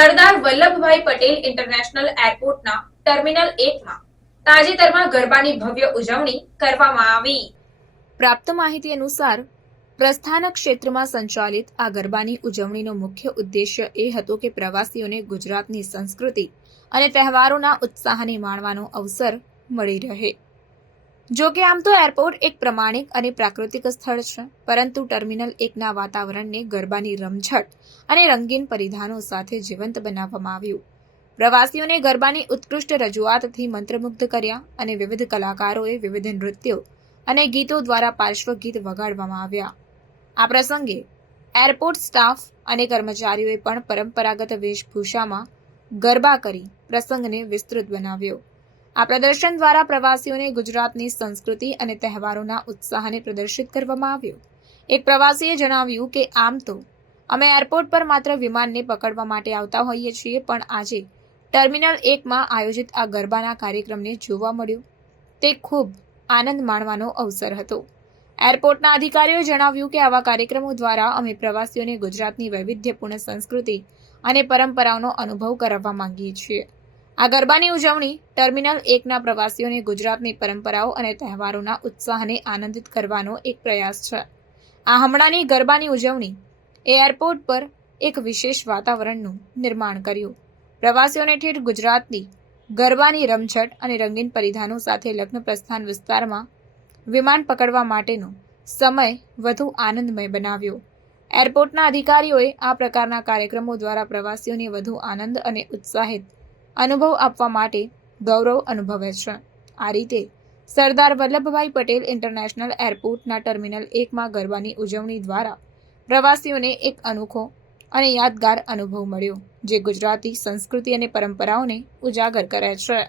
Sardar Vallabhbhai Patel international એરપોર્ટના terminal 1માં તાજેતરમાં ગરબાની ભવ્ય ઉજવણી કરવામાં આવી। પ્રાપ્ત માહિતી અનુસાર પ્રસ્થાન ક્ષેત્રમાં સંચાલિત આ ગરબાની ઉજવણીનો મુખ્ય ઉદ્દેશ્ય એ હતો કે પ્રવાસીઓને ગુજરાતની સંસ્કૃતિ અને તહેવારોના ઉત્સાહને માણવાનો અવસર મળી રહે। જો કે આમ તો એરપોર્ટ એક પ્રમાણિક અને પ્રાકૃતિક સ્થળ છે, પરંતુ ટર્મિનલ 1ના વાતાવરણને ગરબાની રમઝટ અને રંગીન પરિધાનો સાથે જીવંત બનાવવામાં આવ્યું। પ્રવાસીઓને ગરબાની ઉત્કૃષ્ટ રજૂઆતથી મંત્રમુગ્ધ કર્યા અને વિવિધ કલાકારોએ વિવિધ નૃત્યો અને ગીતો દ્વારા પાર્શ્વગીત વગાડવામાં આવ્યા। આ પ્રસંગે એરપોર્ટ સ્ટાફ અને કર્મચારીઓએ પણ પરંપરાગત વેશભૂષામાં ગરબા કરી પ્રસંગને વિસ્તૃત બનાવ્યો। આ પ્રદર્શન દ્વારા પ્રવાસીઓને ગુજરાતની સંસ્કૃતિ અને તહેવારોના ઉત્સાહને પ્રદર્શિત કરવામાં આવ્યો। એક પ્રવાસીએ જણાવ્યું કે આમ તો અમે એરપોર્ટ પર માત્ર વિમાનને પકડવા માટે આવતા હોઈએ છીએ, પણ આજે ટર્મિનલ 1માં આયોજિત આ ગરબાના કાર્યક્રમને જોવા મળ્યો તે ખૂબ આનંદ માણવાનો અવસર હતો। એરપોર્ટના અધિકારીઓએ જણાવ્યું કે આવા કાર્યક્રમો દ્વારા અમે પ્રવાસીઓને ગુજરાતની વૈવિધ્યપૂર્ણ સંસ્કૃતિ અને પરંપરાઓનો અનુભવ કરાવવા માંગીએ છીએ। આ ગરબાની ઉજવણી ટર્મિનલ 1ના પ્રવાસીઓને ગુજરાતની પરંપરાઓ અને તહેવારોના ઉત્સાહને આનંદિત કરવાનો એક પ્રયાસ છે। આ હમણાંની ગરબાની ઉજવણી એ એરપોર્ટ પર એક વિશેષ વાતાવરણનું નિર્માણ કર્યું। પ્રવાસીઓને ઠેઠ ગુજરાતની ગરબાની રમઝટ અને રંગીન પરિધાનો સાથે લગ્ન પ્રસ્થાન વિસ્તારમાં વિમાન પકડવા માટેનો સમય વધુ આનંદમય બનાવ્યો। એરપોર્ટના અધિકારીઓએ આ પ્રકારના કાર્યક્રમો દ્વારા પ્રવાસીઓને વધુ આનંદ અને ઉત્સાહિત અનુભવ આપવા માટે ગૌરવ અનુભવે છે। આ રીતે સરદાર વલ્લભભાઈ પટેલ ઇન્ટરનેશનલ એરપોર્ટના ટર્મિનલ 1માં ગરબાની ઉજવણી દ્વારા પ્રવાસીઓને એક અનોખો અને યાદગાર અનુભવ મળ્યો, જે ગુજરાતી સંસ્કૃતિ અને પરંપરાઓને ઉજાગર કરે છે।